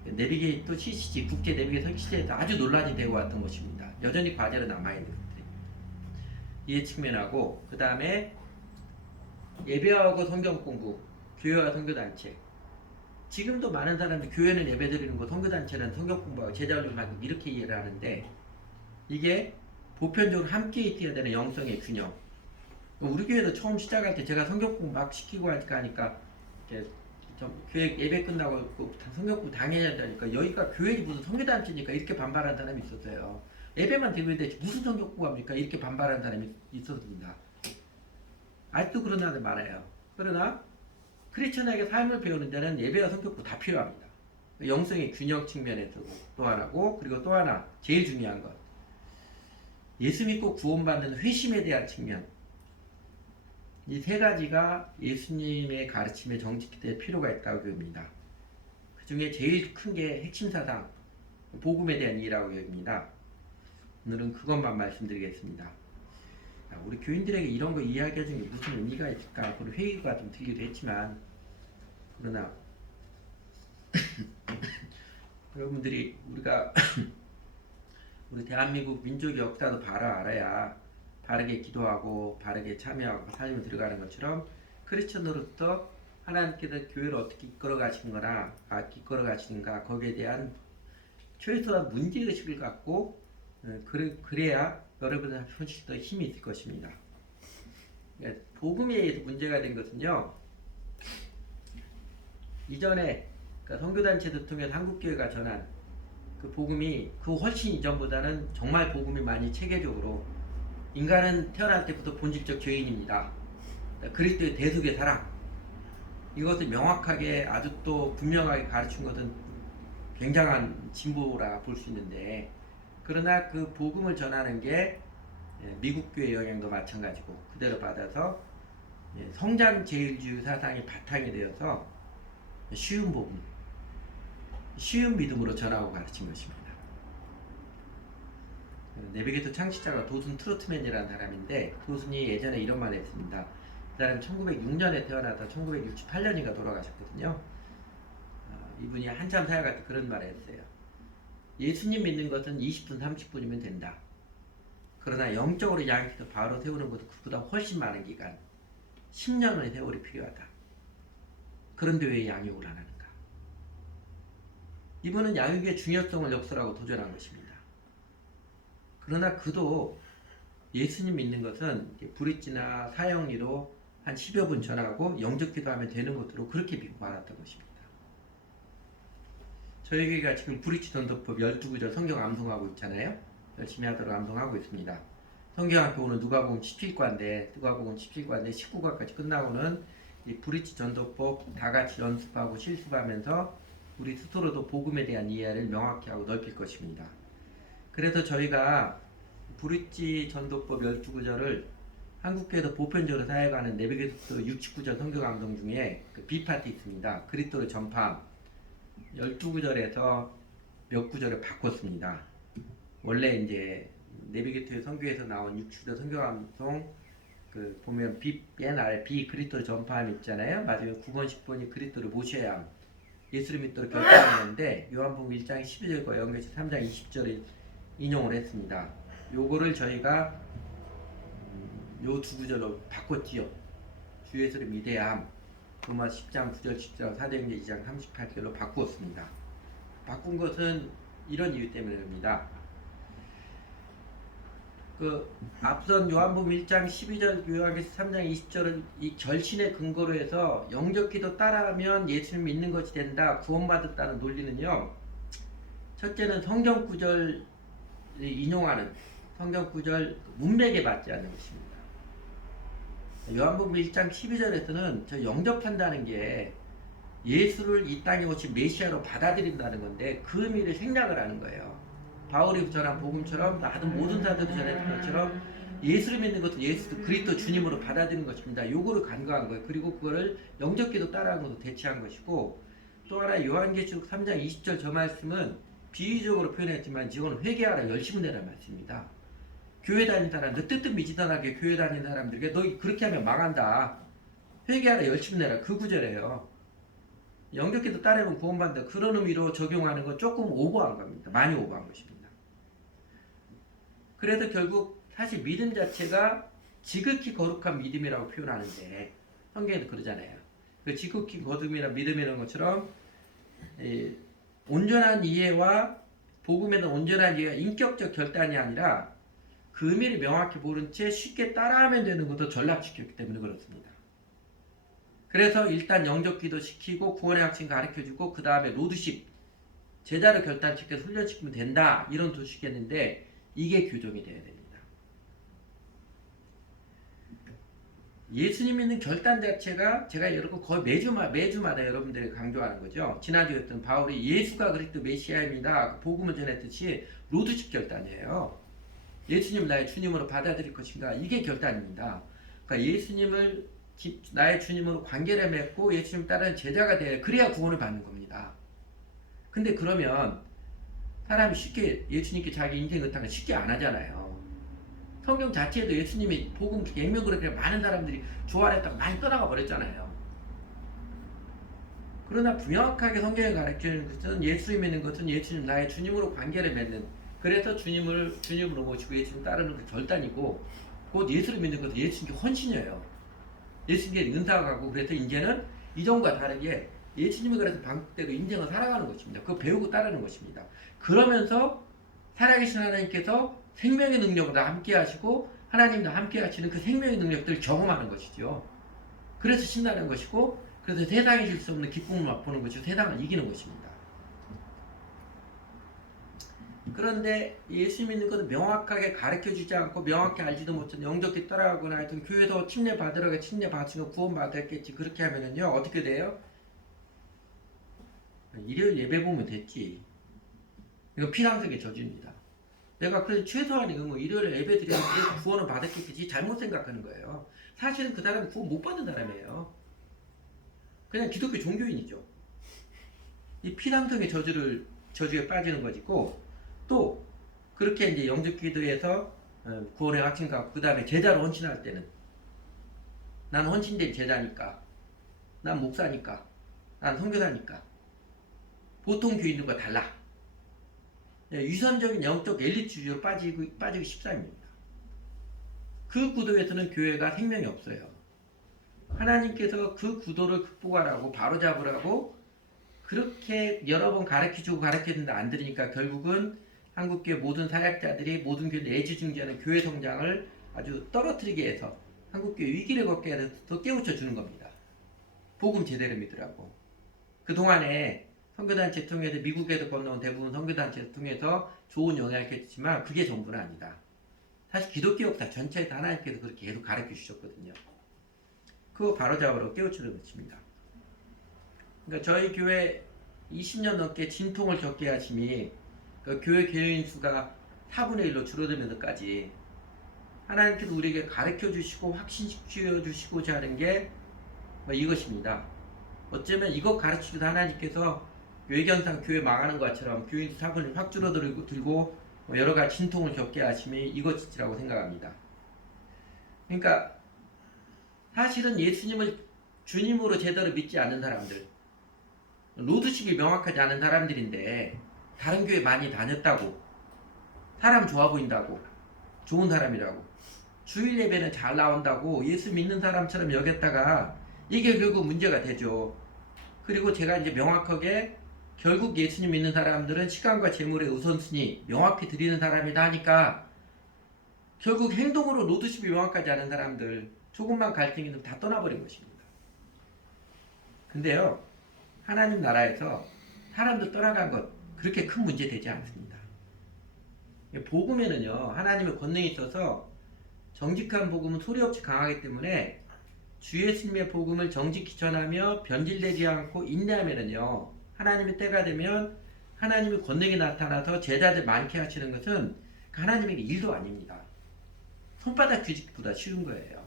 내비게이터 CCC, 국제 내비게이터 시대에서 아주 논란이 되고 왔던 것입니다. 여전히 과제로 남아있는 것들. 이해 측면하고 그 다음에 예배하고 성경 공부, 교회와 선교단체. 지금도 많은 사람들이 교회는 예배드리는 거, 선교단체는 성경 공부하고 제자훈련하고 이렇게 이해를 하는데 이게 보편적으로 함께 있어야 되는 영성의 균형. 우리 교회도 처음 시작할 때 제가 성경 공부 막 시키고 하니까 이렇게 교회 예배 끝나고 성경 공부 당연히 한다니까 여기가 교회지 무슨 선교단체니까 이렇게 반발하는 사람이 있었어요. 예배만 드리면 되지 무슨 성경 공부합니까? 이렇게 반발하는 사람이 있었습니다. 아직도 그런 사람들 많아요. 그러나 크리스천에게 삶을 배우는 데는 예배와 성경 공부 다 필요합니다. 영성의 균형 측면에서 또 하나고 그리고 또 하나 제일 중요한 것 예수 믿고 구원받는 회심에 대한 측면 이 세 가지가 예수님의 가르침에 정직될 필요가 있다고 봅니다. 그 중에 제일 큰 게 핵심 사상 복음에 대한 이해라고 여깁니다. 오늘은 그것만 말씀드리겠습니다. 우리 교인들에게 이런 거 이야기해 준 게 무슨 의미가 있을까 그런 회의가 좀 들기도 했지만 그러나 여러분들이 우리가 우리 대한민국 민족의 역사도 바로 알아야 바르게 기도하고 바르게 참여하고 삶을 들어가는 것처럼 크리스천으로서 하나님께서 교회를 어떻게 이끌어 가시는가 이끌어 가시는가 거기에 대한 최소한 문제의식을 갖고 그래야 여러분들 훨씬 더 힘이 있을 것입니다. 복음에 의해서 문제가 된 것은요 이전에 그러니까 선교단체도 통해서 한국교회가 전한 그 복음이 그 훨씬 이전보다는 정말 복음이 많이 체계적으로 인간은 태어날 때부터 본질적 죄인입니다. 그리스도의 대속의 사랑 이것을 명확하게 아주 또 분명하게 가르친 것은 굉장한 진보라 볼 수 있는데 그러나 그 복음을 전하는 게 미국 교회 영향도 마찬가지고 그대로 받아서 성장제일주의 사상이 바탕이 되어서 쉬운 복음, 쉬운 믿음으로 전하고 가르친 것입니다. 내비게이터 창시자가 도슨 트로트맨이라는 사람인데 도슨이 예전에 이런 말 했습니다. 그 사람은 1906년에 태어나서 1968년인가 돌아가셨거든요. 이분이 한참 살아갈 때 그런 말을 했어요. 예수님 믿는 것은 20분 30분이면 된다. 그러나 영적으로 양육해서 바로 세우는 것은 그보다 훨씬 많은 기간 10년의 세월이 필요하다. 그런데 왜 양육을 안 하는가? 이분은 양육의 중요성을 역설하고 도전한 것입니다. 그러나 그도 예수님 믿는 것은 브릿지나 사형리로 한 10여 분 전하고 영접 기도하면 되는 것으로 그렇게 믿고 받았던 것입니다. 저희가 지금 브릿지 전도법 12구절 성경 암송하고 있잖아요. 열심히 하도록 암송하고 있습니다. 성경학교 오늘 누가복음 17과인데 19과까지 끝나고는 이 브릿지 전도법 다 같이 연습하고 실습하면서 우리 스스로도 복음에 대한 이해를 명확히 하고 넓힐 것입니다. 그래서 저희가 브릿지 전도법 12구절을 한국교회도 보편적으로 사용하는 내비게이터 69절 성경 감동 중에 그 B파트 있습니다. 그리스도를 전파함 12구절에서 몇 구절을 바꿨습니다. 원래 이제 내비게이터 성경에서 나온 69절 성경 감동 그 보면 맨 아래 B 그리스도를 전파함 있잖아요. 마지막에 9번 10번이 그리스도를 모셔야 함. 예수를 믿도록 결단했는데 요한복음 1장 12절과 연결해서 3장 20절을 인용을 했습니다. 요거를 저희가 요 두 구절로 바꿨지요. 주 예수를 믿어야 함. 로마 10장 9절 10절 사도행전 2장 38절로 바꾸었습니다. 바꾼 것은 이런 이유 때문입니다. 그 앞선 요한복음 1장 12절 요한계시록 3장 20절은 이 결신의 근거로 해서 영접기도 따라하면 예수님 믿는 것이 된다 구원받았다는 논리는요. 첫째는 성경 구절을 인용하는 성경 구절 문맥에 맞지 않는 것입니다. 요한복음 1장 12절에서는 저 영접한다는 게 예수를 이 땅에 오신 메시아로 받아들인다는 건데 그 의미를 생략을 하는 거예요. 바울이 전한 복음처럼 나도 모든 사도들이 전했던 것처럼 예수를 믿는 것도 예수 그리스도 주님으로 받아들이는 것입니다. 요거를 간과한 거예요. 그리고 그거를 영접기도 따라한 것도 대체한 것이고 또 하나 요한계시록 3장 20절 저 말씀은 비유적으로 표현했지만 이건 회개하라 열심히 내라는 말씀입니다. 교회 다니는 사람들 뜨뜻미지근하게 교회 다니는 사람들에게 너 그렇게 하면 망한다. 회개하라 열심히 내라 그 구절이에요. 영접기도 따르면 구원받는다. 그런 의미로 적용하는 건 조금 오버한 겁니다. 많이 오버한 것입니다. 그래서 결국 사실 믿음 자체가 지극히 거룩한 믿음이라고 표현하는데 성경에도 그러잖아요. 그 지극히 거룩이나 믿음이라는 것처럼 온전한 이해와 복음에는 온전한 이해가 인격적 결단이 아니라 그 의미를 명확히 모른 채 쉽게 따라하면 되는 것도 전락시켰기 때문에 그렇습니다. 그래서 일단 영접기도 시키고 구원의 확신 가르쳐주고 그 다음에 로드십 제자를 결단시켜서 훈련시키면 된다 이런 도식이었는데 이게 교정이 돼야 됩니다. 예수님 믿는 결단 자체가 제가 여러분 거의 매주마다 여러분들에게 강조하는 거죠. 지난주였던 바울이 예수가 그리스도 메시아입니다. 복음을 전했듯이 로드십 결단이에요. 예수님 나의 주님으로 받아들일 것인가 이게 결단입니다. 그러니까 예수님을 나의 주님으로 관계를 맺고 예수님 따르는 제자가 돼야 그래야 구원을 받는 겁니다. 근데 그러면 사람이 쉽게 예수님께 자기 인생 같은 거 쉽게 안 하잖아요. 성경 자체에도 예수님이 복음 액면 그렇게 많은 사람들이 좋아했다고 많이 떠나가 버렸잖아요. 그러나 명확하게 성경에 가르치는 것은 예수를 믿는 것은 예수님 나의 주님으로 관계를 맺는 그래서 주님으로 모시고 예수님 따르는 그 결단이고 곧 예수를 믿는 것은 예수님께 헌신이에요. 예수님께 은사가 가고 그래서 이제는 이전과 다르게 예수님이 그래서 방식대로 인생을 살아가는 것입니다. 그거 배우고 따르는 것입니다. 그러면서 살아계신 하나님께서 생명의 능력으로 함께 하시고 하나님도 함께 하시는 그 생명의 능력들을 경험하는 것이죠. 그래서 신나는 것이고 그래서 세상에 줄 수 없는 기쁨을 맛보는 것이고 세상을 이기는 것입니다. 그런데 예수 믿는 것은 명확하게 가르쳐주지 않고 명확히 알지도 못한 영접기 따라가거나 하여튼 교회에서 침례 받으라고 침례 받으면 구원 받았겠지 그렇게 하면은요 어떻게 돼요? 일요일 예배 보면 됐지. 이건 피상적인 저주입니다. 내가 그래서 최소한 뭐 일요일 예배 드리면 구원을 받았겠지 잘못 생각하는 거예요. 사실은 그 사람은 구원 못 받는 사람이에요. 그냥 기독교 종교인이죠. 이 피상적인 저주에 빠지는 것이고 또 그렇게 이제 영접기도에서 구원의 확신 갖고 그 다음에 제자로 헌신할 때는 난 헌신된 제자니까 난 목사니까 난 선교사니까 보통 교인들과 달라 유선적인 영적 엘리트주의로 빠지기 십상입니다. 그 구도에서는 교회가 생명이 없어요. 하나님께서 그 구도를 극복하라고 바로잡으라고 그렇게 여러 번 가르쳐주고 가르쳤는데 안 들으니까 결국은 한국교회 모든 사역자들이 모든 교회 애지중지하는 교회 성장을 아주 떨어뜨리게 해서 한국교회 위기를 겪게 해서 깨우쳐 주는 겁니다. 복음 제대로 믿으라고. 그동안에 선교단체 통해서 미국에도 건너온 대부분 선교단체를 통해서 좋은 영향을 끼쳤지만 그게 전부는 아니다. 사실 기독교 역사 전체에서 하나님께서 그렇게 계속 가르쳐 주셨거든요. 그거 바로잡으러 깨우치는 것입니다. 그러니까 저희 교회 20년 넘게 진통을 겪게 하심이 그 교회 교인 수가 4분의 1로 줄어들면서까지 하나님께서 우리에게 가르쳐 주시고 확신시켜 주시고자 하는 게 이것입니다. 어쩌면 이것 가르치기도 하나님께서 외견상 교회 망하는 것처럼 교인 수 4분의 1 확 줄어들고 여러 가지 진통을 겪게 하심이 이것이라고 생각합니다. 그러니까 사실은 예수님을 주님으로 제대로 믿지 않는 사람들, 로드십이 명확하지 않은 사람들인데 다른 교회 많이 다녔다고, 사람 좋아 보인다고, 좋은 사람이라고, 주일 예배는 잘 나온다고 예수 믿는 사람처럼 여겼다가 이게 결국 문제가 되죠. 그리고 제가 이제 명확하게 결국 예수님 믿는 사람들은 시간과 재물의 우선순위 명확히 드리는 사람이다 하니까 결국 행동으로 로드십이 명확하지 않은 사람들, 조금만 갈등이 있으면 다 떠나버린 것입니다. 근데요, 하나님 나라에서 사람들 떠나간 것 그렇게 큰 문제 되지 않습니다. 복음에는요, 하나님의 권능이 있어서 정직한 복음은 소리 없이 강하기 때문에 주 예수님의 복음을 정직히 전하며 변질되지 않고 인내하면은요, 하나님의 때가 되면 하나님의 권능이 나타나서 제자들 많게 하시는 것은 하나님에게 일도 아닙니다. 손바닥 뒤집기보다 쉬운 거예요.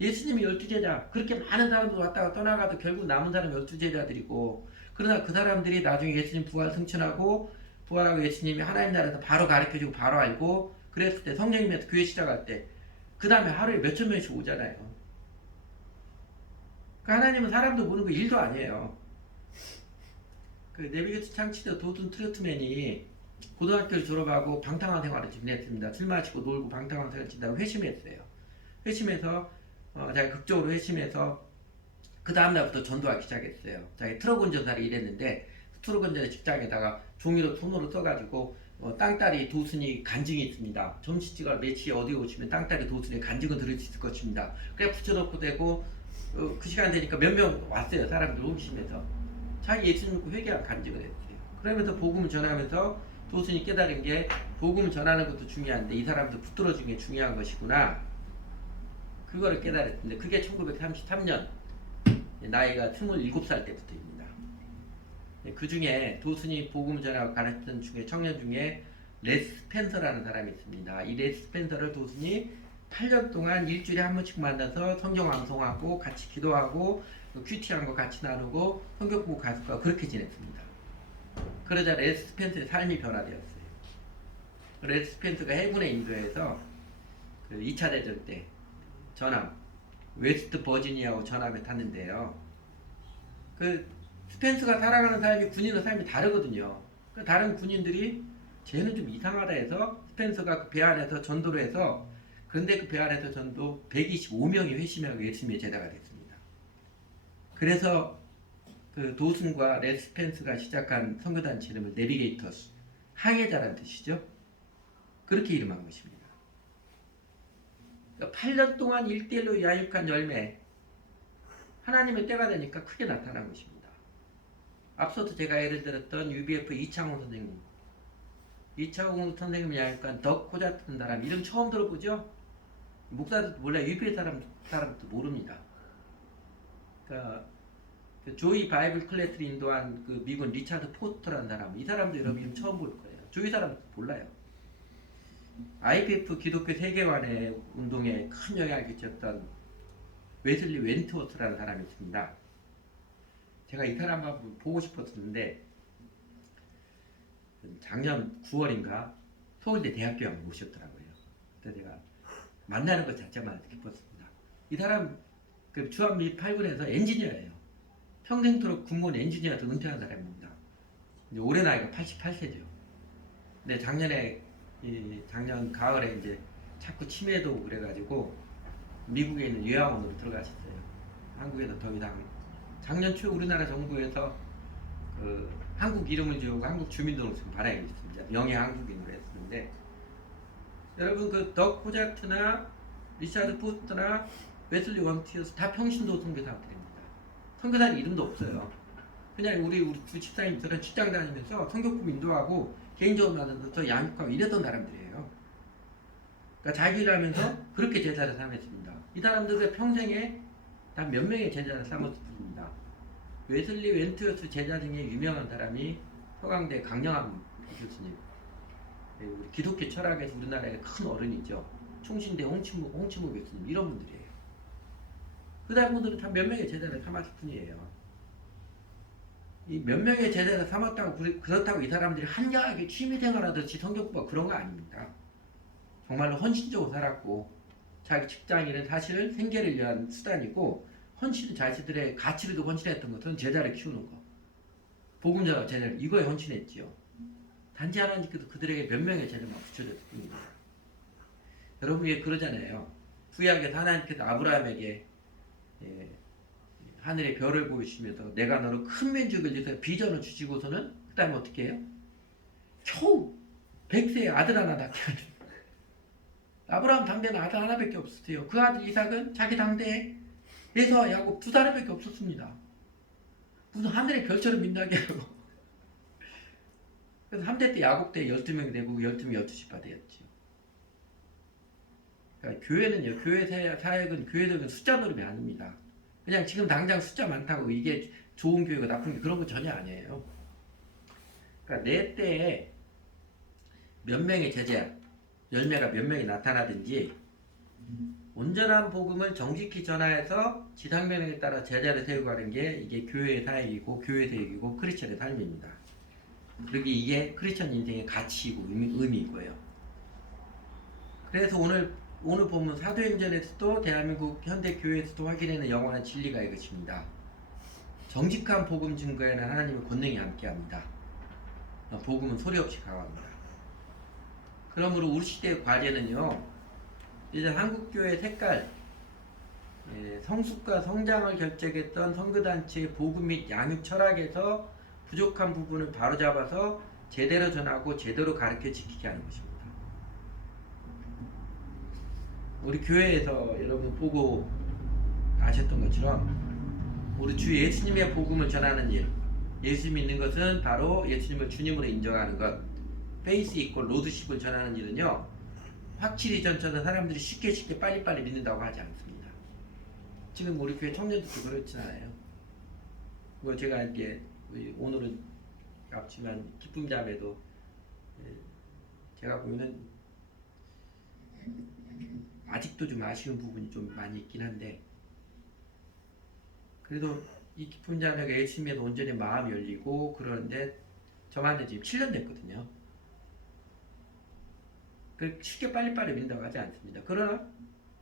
예수님이 12제자, 그렇게 많은 사람들 왔다가 떠나가도 결국 남은 사람 12제자들이고, 그러나 그 사람들이 나중에 예수님 부활 승천하고 부활하고 예수님이 하나님 나라에서 바로 가르쳐주고 바로 알고 그랬을 때 성령님에서 교회 시작할 때 그 다음에 하루에 몇천 명씩 오잖아요. 그러니까 하나님은 사람도 보는 거 일도 아니에요. 그 내비게이터 창시자 도든 트로트맨이 고등학교를 졸업하고 방탕한 생활을 지냈습니다. 술 마시고 놀고 방탕한 생활을 지내다가 회심했어요. 회심해서 자기 극적으로 회심해서 그 다음날부터 전도하기 시작했어요. 자기 트럭 운전사를 일했는데 트럭 운전의 직장에다가 종이로 손으로 써가지고 땅따리 도순이 간증이 있습니다. 점심시간 매치에 어디 오시면 땅따리 도순이 간증은 들을 수 있을 것입니다. 그래 붙여놓고 되고 그 시간 되니까 몇 명 왔어요. 사람들 호기심에서 자기 예수 믿고 회개한 간증을 했어요. 그러면서 복음을 전하면서 도순이 깨달은 게 복음을 전하는 것도 중요한데 이 사람들 붙들어주는 게 중요한 것이구나. 그거를 깨달았는데 그게 1933년 나이가 27살 때부터입니다. 그 중에 도순이 복음을 전하고 가르쳤던 중에 청년 중에 레스 스펜서라는 사람이 있습니다. 이 레스 스펜서를 도순이 8년 동안 일주일에 한 번씩 만나서 성경 왕송하고 같이 기도하고 큐티한 거 같이 나누고 성경 공부 가수가 그렇게 지냈습니다. 그러자 레스 스펜서의 삶이 변화되었어요. 레스 스펜서가 해군에 인도해서 그 2차 대전 때 전함 웨스트 버지니아하고 전함에 탔는데요. 그 스펜서가 살아가는 삶이 군인의 삶이 다르거든요. 그 다른 군인들이 쟤는 좀 이상하다 해서 스펜서가 그 배 안에서 전도를 해서 그런데 그 배 안에서 전도 125명이 회심하고 예수님의 제자가 됐습니다. 그래서 그 도슨과 레스 스펜서가 시작한 선교단체 이름을 내비게이터스, 항해자라는 뜻이죠. 그렇게 이름한 것입니다. 8년 동안 1대1로 야육한 열매, 하나님의 때가 되니까 크게 나타난 것입니다. 앞서도 제가 예를 들었던 UBF 이창호 선생님, 이창호 선생님이 야육한 덕 코자트 사람 이름 처음 들어보죠? 목사들도 몰라요. UBF 사람도 모릅니다. 그러니까 그 조이 바이블 클래스를 인도한 그 미군 리차드 포스터라는 사람, 이 사람도 여러분 이름 처음 볼 거예요. 조이 사람도 몰라요. IPF 기독교 세계관의 운동에 큰 영향을 끼쳤던 웨슬리 웬트워스라는 사람이 있습니다. 제가 이 사람 한번 보고 싶었는데 작년 9월인가 서울대 대학교에 한번 모셨더라고요. 그때 제가 만나는 것 자체만 기뻤습니다. 이 사람 그 주한미 8군에서 엔지니어예요. 평생토록 군무원 엔지니어도 은퇴한 사람입니다. 이제 올해 나이가 88세죠. 근데 작년 가을에 이제 자꾸 치매도 오고 그래가지고 미국에 있는 요양원으로 들어가셨어요. 한국에서 더 이상 작년 초 우리나라 정부에서 그 한국 이름을 지우고 한국 주민등록증 발행했습니다. 명예 한국인으로 했었는데 여러분 그 덕 코자트나 리차드 포스터나 웨슬리 원티어스 다 평신도 선교사들입니다. 선교사님 이름도 없어요. 그냥 우리 주 집사님들은 직장 다니면서 성교품 인도하고 개인적으로 만나서 양육하고 이랬던 사람들이에요. 그러니까 자기를 하면서 그렇게 제자를 삼았습니다. 이 사람들의 평생에 단 몇 명의 제자를 삼았습니다. 웨슬리 웬트워스 제자 중에 유명한 사람이 서강대 강영암 교수님, 우리 기독교 철학에서 우리나라의 큰 어른이죠. 충신대 홍치무 교수님, 이런 분들이에요. 그 다음 분들은 다 몇 명의 제자를 삼았을 뿐이에요. 이 몇 명의 제자를 삼았다고 그렇다고 이 사람들이 한가하게 취미생활하듯이 성경 공부가 그런 거 아닙니다. 정말로 헌신적으로 살았고 자기 직장인은 사실은 생계를 위한 수단이고 헌신 자신들의 가치를 헌신했던 것은 제자를 키우는 거. 복음 전하 제자를 이거에 헌신했지요. 단지 하나님께서 그들에게 몇 명의 제자만 붙여줬을 뿐입니다. 여러분 왜 그러잖아요. 구약에서 하나님께서 아브라함에게 하늘의 별을 보여주시면서 내가 너를 큰 민족을 위해서 비전을 주시고서는 그 다음에 어떻게 해요? 겨우 100세의 아들 하나 낳게 하는. 아브라함 당대는 아들 하나밖에 없었어요. 그 아들 이삭은 자기 당대에 에서와 야곱 두 사람밖에 없었습니다. 무슨 하늘의 별처럼 빛나게 하고. 그래서 3대 때 야곱 때 12명이 되고 12명 12파 되었죠. 그러니까 교회는요, 교회 사역은 교회들은 숫자 노름이 아닙니다. 그냥 지금 당장 숫자 많다고 이게 좋은 교회가 나쁜 게 그런 거 전혀 아니에요. 그러니까 내 때에 몇 명의 제자, 열매가 몇 명이 나타나든지 온전한 복음을 정직히 전하여서 지상명령에 따라 제자를 세우고 가는 게 이게 교회의 사역이고 교회 사역이고 크리스천의 삶입니다. 그리고 이게 크리스천 인생의 가치이고 의미이고요. 그래서 오늘 보면 사도행전에서도 대한민국 현대 교회에서도 확인하는 영원한 진리가 이것입니다. 정직한 복음 증거에는 하나님의 권능이 함께합니다. 복음은 소리 없이 강합니다. 그러므로 우리 시대의 과제는요, 이제 한국교회 색깔, 성숙과 성장을 결정했던 선교단체의 복음 및 양육 철학에서 부족한 부분을 바로잡아서 제대로 전하고 제대로 가르쳐 지키게 하는 것입니다. 우리 교회에서 여러분 보고 아셨던 것처럼 우리 주 예수님의 복음을 전하는 일, 예수 믿는 것은 바로 예수님을 주님으로 인정하는 것, 페이스 있고 로드십을 전하는 일은요, 확실히 전처럼 사람들이 쉽게 빨리빨리 믿는다고 하지 않습니다. 지금 우리 교회 청년들도 그렇지 않아요. 뭐 제가 이렇게 오늘은 앞지만 기쁨 자매도 제가 보면은 아직도 좀 아쉬운 부분이 좀 많이 있긴 한데, 그래도 이 기쁨 자매가 예수님에도 온전히 마음이 열리고 그러는데 저한테 지금 7년 됐거든요. 쉽게 빨리빨리 믿는다고 하지 않습니다. 그러나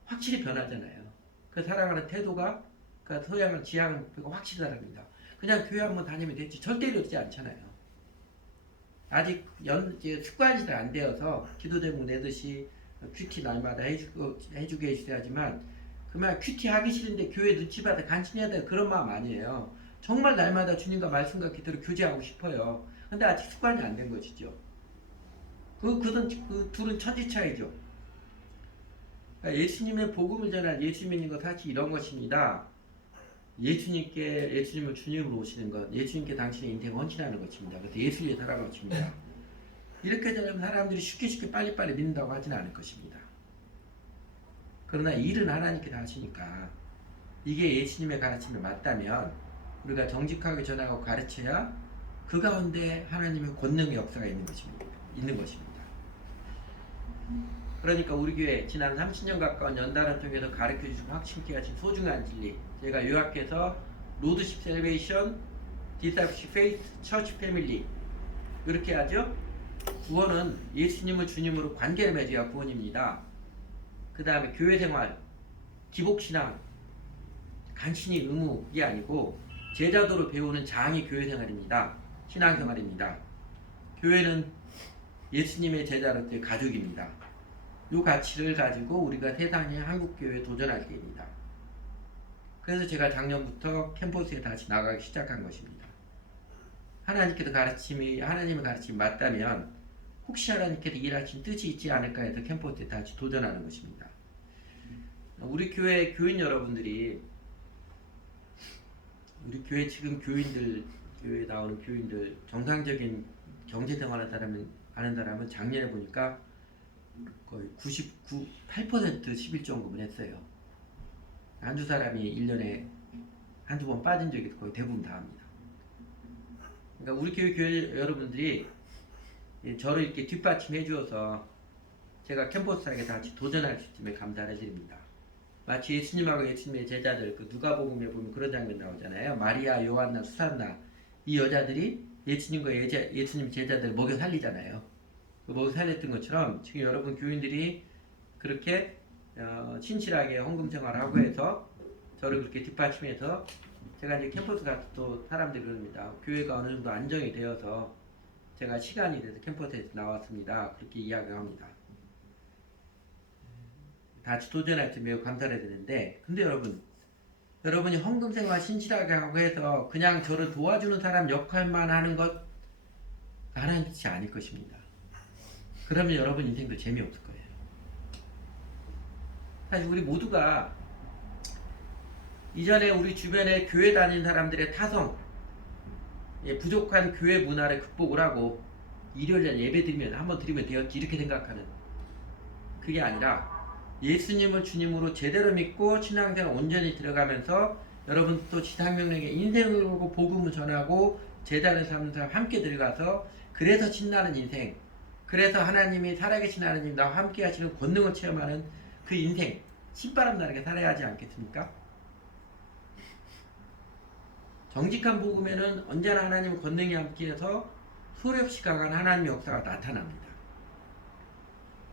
확실히 변하잖아요. 그 살아가는 태도가, 그 소양은 지향은 확실히 다릅니다. 그냥 교회 한번 다니면 됐지 절대 이러지 않잖아요. 아직 습관이 안 되어서 기도 제목 내듯이 큐티 날마다 해주게 해주셔야지만 그만 큐티 하기 싫은데 교회 눈치 봐서 간신히 해야 될 그런 마음 아니에요. 정말 날마다 주님과 말씀과 기도를 교제하고 싶어요. 근데 아직 습관이 안 된 것이죠. 그 둘은 천지 차이죠. 그러니까 예수님의 복음을 전할 예수 믿는 것 사실 이런 것입니다. 예수님을 주님으로 오시는 것, 예수님께 당신의 인생을 헌신하는 것입니다. 그래서 예수 위에 살아가는 것입니다. 이렇게 되면 사람들이 쉽게 빨리빨리 믿는다고 하지는 않을 것입니다. 그러나 일은 하나님께 다 하시니까 이게 예수님의 가르침이 맞다면 우리가 정직하게 전하고 가르쳐야 그 가운데 하나님의 권능의 역사가 있는 것입니다. 그러니까 우리 교회 지난 30년 가까운 연단을 통해서 가르쳐주시고 확신케 하신 소중한 진리, 제가 요약해서 로드십 셀베이션, 디사이플십 페이스, 처치 패밀리 이렇게 하죠. 구원은 예수님을 주님으로 관계를 맺어야 구원입니다. 그 다음에 교회생활, 기복신앙, 간신히 의무이 아니고 제자도로 배우는 장이 교회생활입니다. 신앙생활입니다. 교회는 예수님의 제자로서의 가족입니다. 이 가치를 가지고 우리가 세상의 한국교회에 도전할 때입니다. 그래서 제가 작년부터 캠퍼스에 다시 나가기 시작한 것입니다. 하나님의 가르침이 맞다면 혹시 하나님께서 일하신 뜻이 있지 않을까 해서 캠퍼스에 다시 도전하는 것입니다. 우리 교회 교인 여러분들이, 우리 교회 지금 교회에 나오는 교인들, 정상적인 경제생활을 하는 사람은 작년에 보니까 거의 8% 11조원금을 했어요. 한두 사람이 1년에 한두 번 빠진 적이 거의 대부분 다 합니다. 그러니까 우리 교회 여러분들이 저를 이렇게 뒷받침해 주어서 제가 캠퍼스하게 같이 도전할 수 있음에 감사를 드립니다. 마치 예수님하고 예수님의 제자들 그 누가복음에 보면 그런 장면 나오잖아요. 마리아, 요한나, 수산나 이 여자들이 예수님과 예수님 제자들 먹여 살리잖아요. 그 먹여 살렸던 것처럼 지금 여러분 교인들이 그렇게 신실하게 헌금 생활을 하고 해서 저를 그렇게 뒷받침해서 제가 이제 캠퍼스 가서 또 사람들이 그럽니다. 교회가 어느 정도 안정이 되어서 제가 시간이 돼서 캠퍼스에서 나왔습니다. 그렇게 이야기합니다. 같이 도전할 때 매우 감사를 드리는데, 근데 여러분이 헌금 생활 신실하게 하고 해서 그냥 저를 도와주는 사람 역할만 하는 것 하나님 뜻이 아닐 것입니다. 그러면 여러분 인생도 재미없을 거예요. 사실 우리 모두가 이전에 우리 주변에 교회 다니는 사람들의 타성, 부족한 교회 문화를 극복을 하고 일요일날 예배 드리면 한번 드리면 되었지 이렇게 생각하는, 그게 아니라 예수님을 주님으로 제대로 믿고 신앙생활 온전히 들어가면서 여러분 또 지상명령의 인생을 걸고 복음을 전하고 제자를 삼는 사람 함께 들어가서 그래서 신나는 인생, 그래서 하나님이 살아계신 하나님 나와 함께 하시는 권능을 체험하는 그 인생, 신바람 나게 살아야 하지 않겠습니까? 정직한 복음에는 언제나 하나님의 권능이 함께해서 소리없이 강한 하나님의 역사가 나타납니다.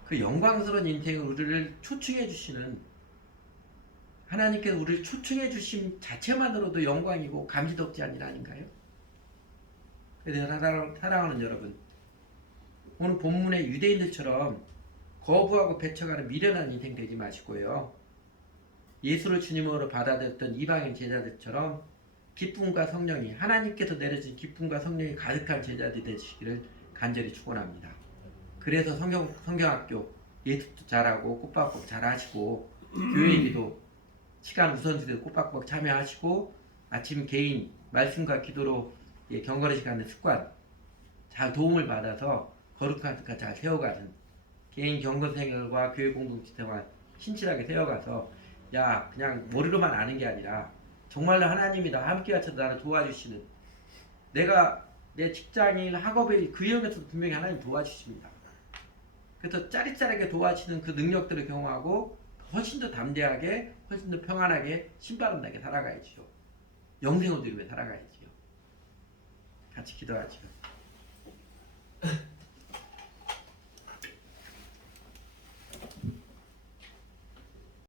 그 영광스러운 인생을 우리를 초청해 주시는 하나님께서 우리를 초청해 주심 자체만으로도 영광이고 감지덕지 않은 일 아닌가요? 그래서 사랑하는 여러분, 오늘 본문의 유대인들처럼 거부하고 배척하는 미련한 인생 되지 마시고요. 예수를 주님으로 받아들였던 이방인 제자들처럼 기쁨과 성령이, 하나님께서 내려진 기쁨과 성령이 가득한 제자들이 되시기를 간절히 축원합니다. 그래서 성경학교 예습도 잘하고 꼬박꼬박 잘하시고 교회 기도 시간 우선순위로 꼬박꼬박 참여하시고 아침 개인 말씀과 기도로 경건의 시간의 습관 잘 도움을 받아서 거룩한 습관 잘 세워가는 개인 경건 생활과 교회 공동체 생활 신실하게 세워가서 야 그냥 머리로만 아는 게 아니라 정말로 하나님이 나와 함께 하셔서 나를 도와주시는, 내가 내 직장인 학업의 그 영역에서도 분명히 하나님 도와주십니다. 그래서 짜릿짜릿하게 도와주시는 그 능력들을 경험하고 훨씬 더 담대하게 훨씬 더 평안하게 신바람나게 살아가야지요. 영생을 누리며 살아가야지요. 같이 기도하죠.